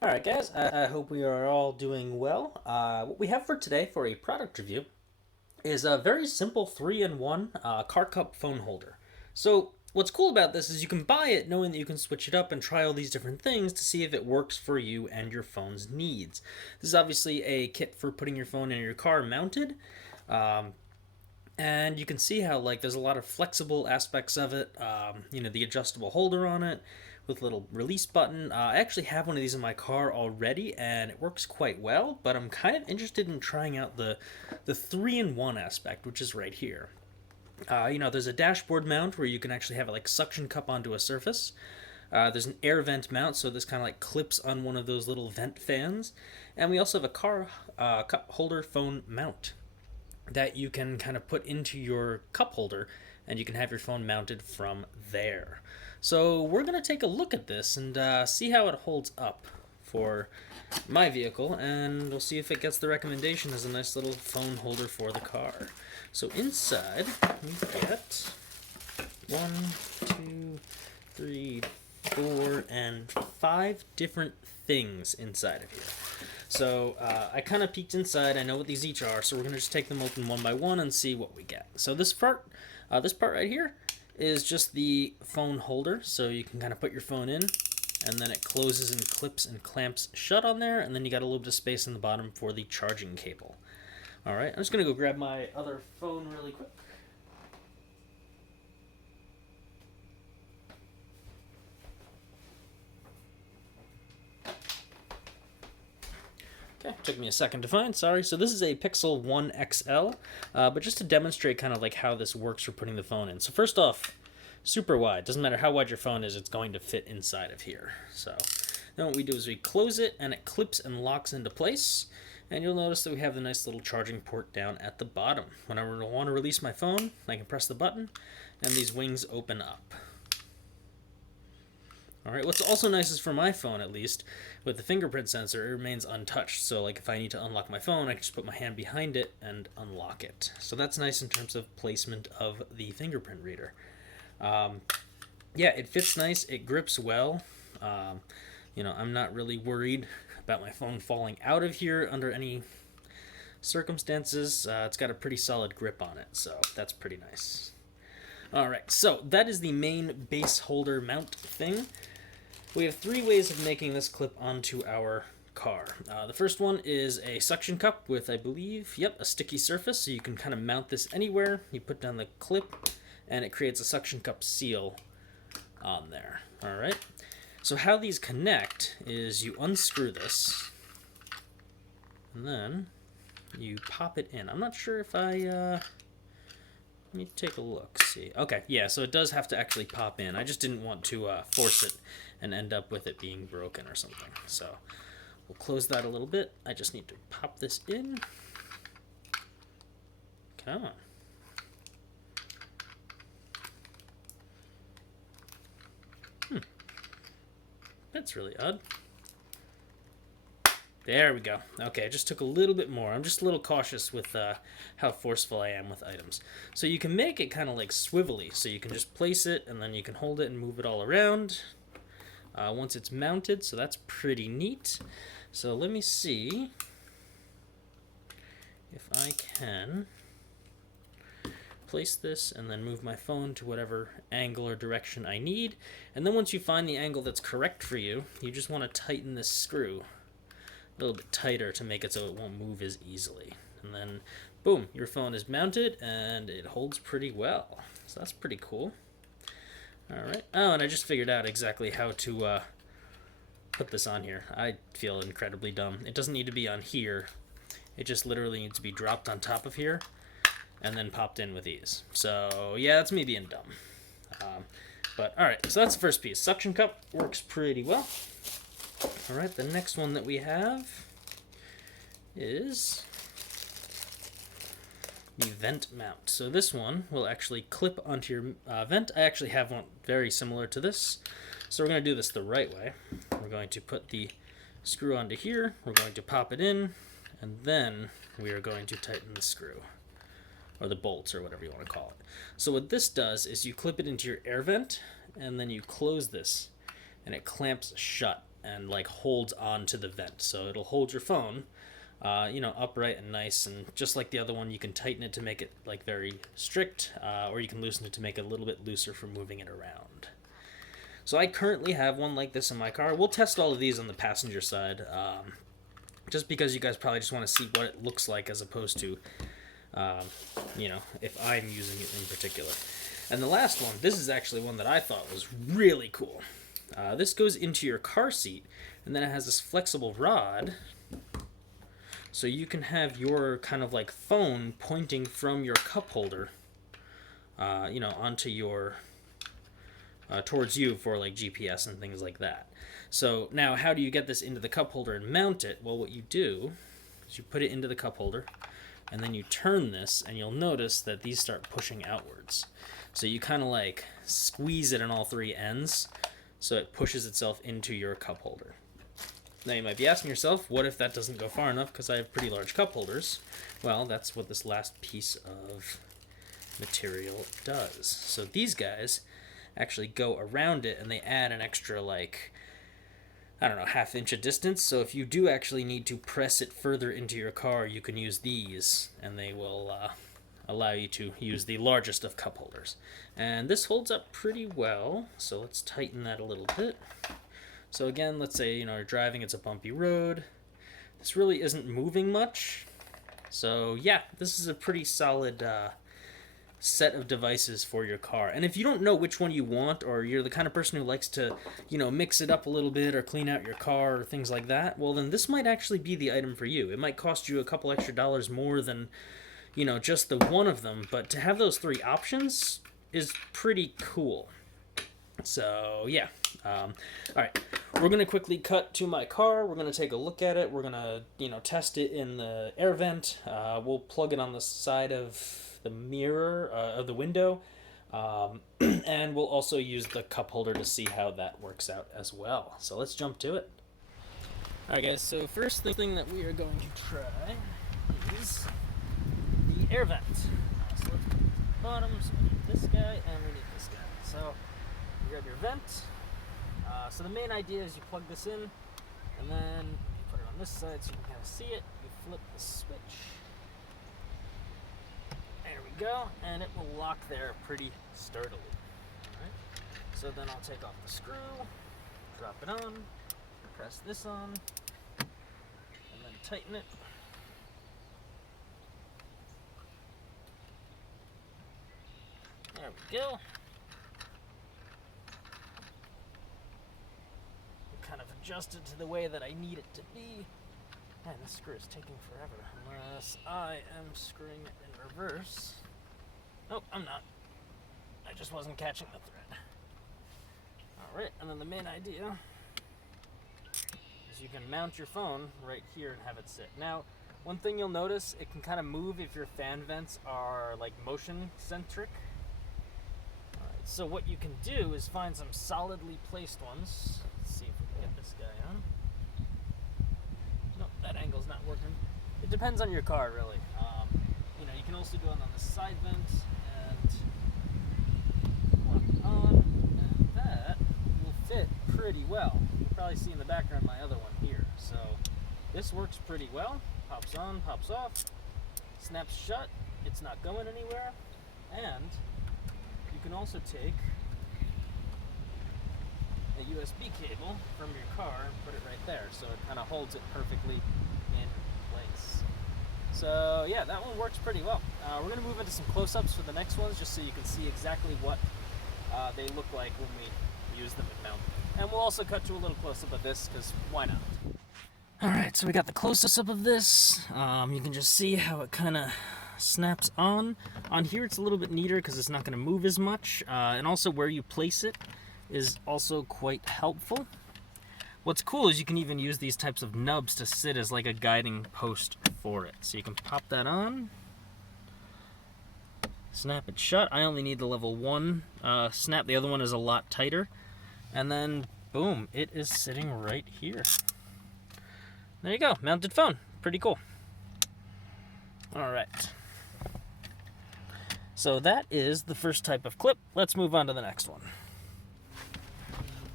Alright guys, I hope we are all doing well. What we have for today for a product review is a very simple 3-in-1 car cup phone holder. So what's cool about this is you can buy it knowing that you can switch it up and try all these different things to see if it works for you and your phone's needs. This is obviously a kit for putting your phone in your car mounted. And you can see how there's a lot of flexible aspects of it. The adjustable holder on it with a little release button. I actually have one of these in my car already, and it works quite well. But I'm kind of interested in trying out the 3-in-1 aspect, which is right here. There's a dashboard mount where you can actually have a suction cup onto a surface. There's an air vent mount, so this kind of clips on one of those little vent fans. And we also have a car cup holder phone mount that you can kind of put into your cup holder, and you can have your phone mounted from there. So we're going to take a look at this and see how it holds up for my vehicle, and we'll see if it gets the recommendation as a nice little phone holder for the car. So inside we get 1, 2, 3, 4, and 5 different things inside of here. So I kind of peeked inside. I know what these each are, so we're going to just take them open one by one and see what we get. So this part right here is just the phone holder, so you can kind of put your phone in, and then it closes and clips and clamps shut on there, and then you got a little bit of space in the bottom for the charging cable. All right, I'm just going to go grab my other phone really quick. Okay, took me a second to find, sorry. So this is a Pixel 1 XL, but just to demonstrate kind of how this works for putting the phone in. So first off, super wide. Doesn't matter how wide your phone is, it's going to fit inside of here. So then what we do is we close it, and it clips and locks into place. And you'll notice that we have the nice little charging port down at the bottom. Whenever I want to release my phone, I can press the button, and these wings open up. Alright, what's also nice is for my phone, at least, with the fingerprint sensor, it remains untouched. So if I need to unlock my phone, I can just put my hand behind it and unlock it. So that's nice in terms of placement of the fingerprint reader. Yeah, it fits nice. It grips well. I'm not really worried about my phone falling out of here under any circumstances. It's got a pretty solid grip on it, so that's pretty nice. Alright, so that is the main base holder mount thing. We have 3 ways of making this clip onto our car. The first one is a suction cup with, I believe, a sticky surface, so you can kind of mount this anywhere. You put down the clip, and it creates a suction cup seal on there. Alright, so how these connect is you unscrew this, and then you pop it in. I'm not sure if let me take a look, see. Okay, yeah, so it does have to actually pop in. I just didn't want to force it and end up with it being broken or something. So we'll close that a little bit. I just need to pop this in. Come on. That's really odd. There we go. Okay, it just took a little bit more. I'm just a little cautious with how forceful I am with items. So you can make it kind of swivelly, so you can just place it, and then you can hold it and move it all around once it's mounted, so that's pretty neat. So let me see if I can place this and then move my phone to whatever angle or direction I need. And then once you find the angle that's correct for you, you just want to tighten this screw a little bit tighter to make it so it won't move as easily. And then, boom, your phone is mounted, and it holds pretty well. So that's pretty cool. Alright. Oh, and I just figured out exactly how to put this on here. I feel incredibly dumb. It doesn't need to be on here. It just literally needs to be dropped on top of here and then popped in with ease. So, yeah, that's me being dumb. But, alright, so that's the first piece. Suction cup works pretty well. Alright, the next one that we have is the vent mount. So this one will actually clip onto your vent. I actually have one very similar to this. So we're going to do this the right way. We're going to put the screw onto here. We're going to pop it in, and then we are going to tighten the screw, or the bolts, or whatever you want to call it. So what this does is you clip it into your air vent, and then you close this, and it clamps shut and like holds onto the vent. So it'll hold your phone, upright and nice, and just like the other one, you can tighten it to make it like very strict, or you can loosen it to make it a little bit looser for moving it around. So I currently have one like this in my car. We'll test all of these on the passenger side, just because you guys probably just want to see what it looks like as opposed to, if I'm using it in particular. And the last one, this is actually one that I thought was really cool. This goes into your car seat, and then it has this flexible rod, so you can have your kind of like phone pointing from your cup holder, onto your, towards you for like GPS and things like that. So now how do you get this into the cup holder and mount it? Well, what you do is you put it into the cup holder, and then you turn this, and you'll notice that these start pushing outwards. So you kind of like squeeze it on all three ends, so it pushes itself into your cup holder. Now you might be asking yourself, what if that doesn't go far enough because I have pretty large cup holders? Well, that's what this last piece of material does. So these guys actually go around it, and they add an extra, like, I don't know, half-inch of distance. So if you do actually need to press it further into your car, you can use these, and they will allow you to use the largest of cup holders. And this holds up pretty well, so let's tighten that a little bit. So again, let's say, you're driving, it's a bumpy road. This really isn't moving much. So yeah, this is a pretty solid set of devices for your car. And if you don't know which one you want, or you're the kind of person who likes to, mix it up a little bit or clean out your car or things like that, well then this might actually be the item for you. It might cost you a couple extra dollars more than, just the one of them, but to have those three options is pretty cool. So yeah, all right, we're gonna quickly cut to my car. We're gonna take a look at it. We're gonna test it in the air vent. We'll plug it on the side of the mirror of the window, and we'll also use the cup holder to see how that works out as well. So let's jump to it. All right, guys. So first thing that we are going to try is the air vent. So let's go to the bottom. So we need this guy and we need this guy. So you grab your vent. So the main idea is you plug this in, and then you put it on this side so you can kind of see it. You flip the switch. There we go, and it will lock there pretty sturdily. Alright, so then I'll take off the screw, drop it on, press this on, and then tighten it. There we go. Kind of adjust it to the way that I need it to be. Man, this screw is taking forever. Unless I am screwing it in reverse. Nope, I'm not. I just wasn't catching the thread. Alright, and then the main idea is you can mount your phone right here and have it sit. Now, one thing you'll notice, it can kind of move if your fan vents are like motion centric. Alright, so what you can do is find some solidly placed ones. Let's see if we can get this guy on. Nope, that angle's not working. It depends on your car, really. You can also do it on the side vents and lock it on, and that will fit pretty well. You'll probably see in the background my other one here. So this works pretty well. Pops on, pops off, snaps shut. It's not going anywhere, and you can also take a USB cable from your car and put it right there, so it kind of holds it perfectly in place. So yeah, that one works pretty well. We're going to move into some close-ups for the next ones, just so you can see exactly what they look like when we use them and mount them. And we'll also cut to a little close-up of this, because why not? Alright, so we got the close-up of this. You can just see how it kind of snaps on. On here it's a little bit neater because it's not going to move as much, and also where you place it is also quite helpful. What's cool is you can even use these types of nubs to sit as like a guiding post for it. So you can pop that on, snap it shut. I only need the level 1 snap. The other one is a lot tighter. And then, boom, it is sitting right here. There you go, mounted phone. Pretty cool. All right. So that is the first type of clip. Let's move on to the next one.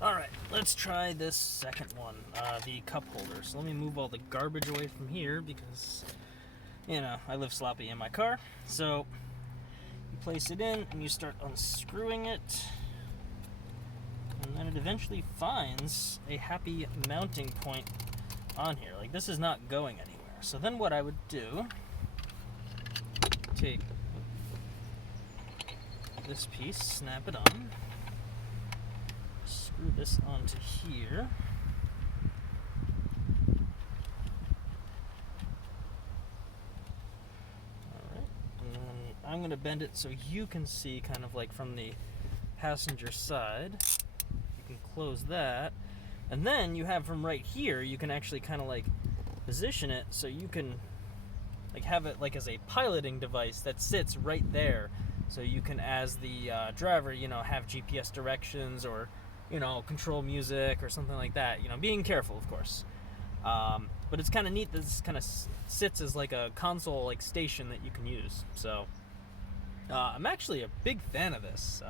All right, let's let's try this second one, the cup holder. So let me move all the garbage away from here because, you know, I live sloppy in my car. So you place it in and you start unscrewing it. And then it eventually finds a happy mounting point on here. Like, this is not going anywhere. So then what I would do, take this piece, snap it on, screw this onto here. Alright, and then I'm going to bend it so you can see kind of like from the passenger side. You can close that. And then you have from right here, you can actually kind of like position it so you can like have it like as a piloting device that sits right there. So you can, as the driver, you know, have GPS directions or, you know, control music or something like that. You know, being careful, of course. But it's kind of neat that this kind of sits as like a console like station that you can use. So I'm actually a big fan of this.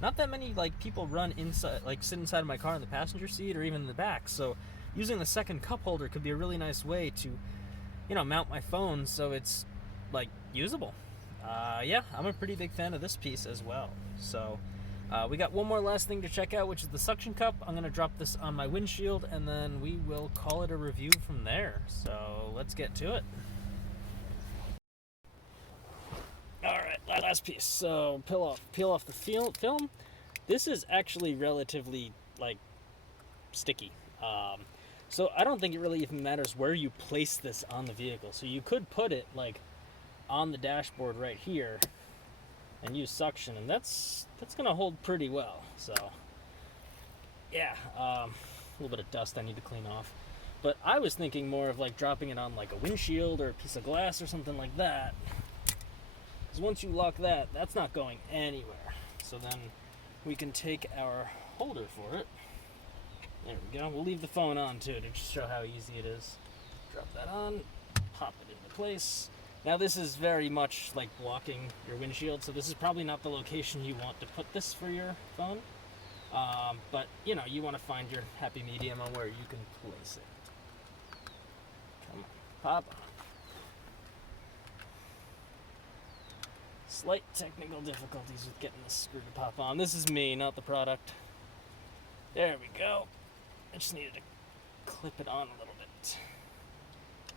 Not that many like people run inside, like sit inside of my car in the passenger seat or even in the back. So using the second cup holder could be a really nice way to, you know, mount my phone so it's like usable. Yeah, I'm a pretty big fan of this piece as well. So we got one more last thing to check out, which is the suction cup. I'm going to drop this on my windshield and then we will call it a review from there. So let's get to it. Alright, last piece. So peel off the film. This is actually relatively like sticky. So I don't think it really even matters where you place this on the vehicle. So you could put it like on the dashboard right here and use suction, and that's gonna hold pretty well. So yeah, a little bit of dust I need to clean off, but I was thinking more of like dropping it on like a windshield or a piece of glass or something like that, because once you lock that, that's not going anywhere. So then we can take our holder for it. There we go. We'll leave the phone on too to just show how easy it is. Drop that on, pop it into place. Now this is very much like blocking your windshield, so this is probably not the location you want to put this for your phone. But you know, you want to find your happy medium on where you can place it. Come on, pop on. Slight technical difficulties with getting this screw to pop on. This is me, not the product. There we go. I just needed to clip it on a little bit.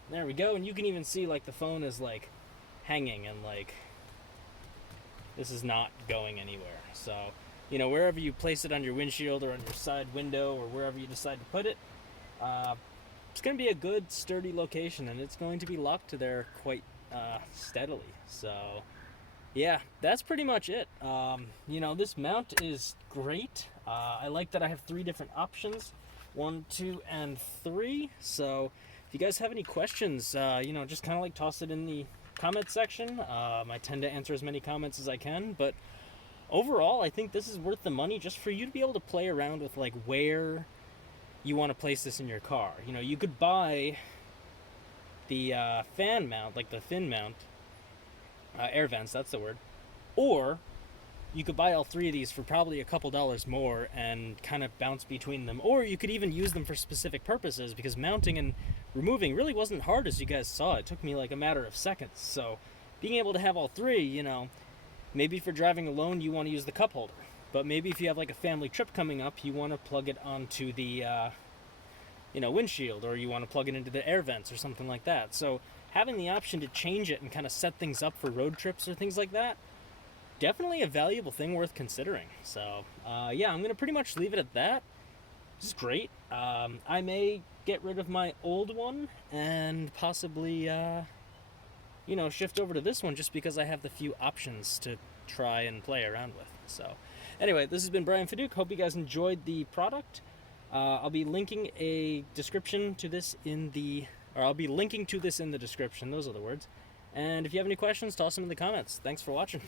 There we go, and you can even see like the phone is like hanging and like this is not going anywhere. So, you know, wherever you place it on your windshield or on your side window or wherever you decide to put it, it's going to be a good sturdy location and it's going to be locked to there quite steadily. So yeah, that's pretty much it. You know, this mount is great. I like that I have 3 different options, 1, 2, and 3. So if you guys have any questions, you know, just kind of like toss it in the comment section. I tend to answer as many comments as I can, but overall, I think this is worth the money just for you to be able to play around with like where you want to place this in your car. You know, you could buy the fan mount, like the fin mount, air vents, that's the word, or you could buy all 3 of these for probably a couple dollars more and kind of bounce between them, or you could even use them for specific purposes, because mounting and removing really wasn't hard, as you guys saw. It took me like a matter of seconds. So being able to have all 3, you know, maybe for driving alone you want to use the cup holder, but maybe if you have like a family trip coming up, you want to plug it onto the you know, windshield, or you want to plug it into the air vents or something like that. So having the option to change it and kind of set things up for road trips or things like that, definitely a valuable thing worth considering. So yeah, I'm gonna pretty much leave it at that. This is great. I may get rid of my old one and possibly you know, shift over to this one just because I have the few options to try and play around with. So anyway, this has been Brian Fadouk. Hope you guys enjoyed the product. I'll be linking a description to this in the, or I'll be linking to this in the description. Those are the words. And if you have any questions, toss them in the comments. Thanks for watching.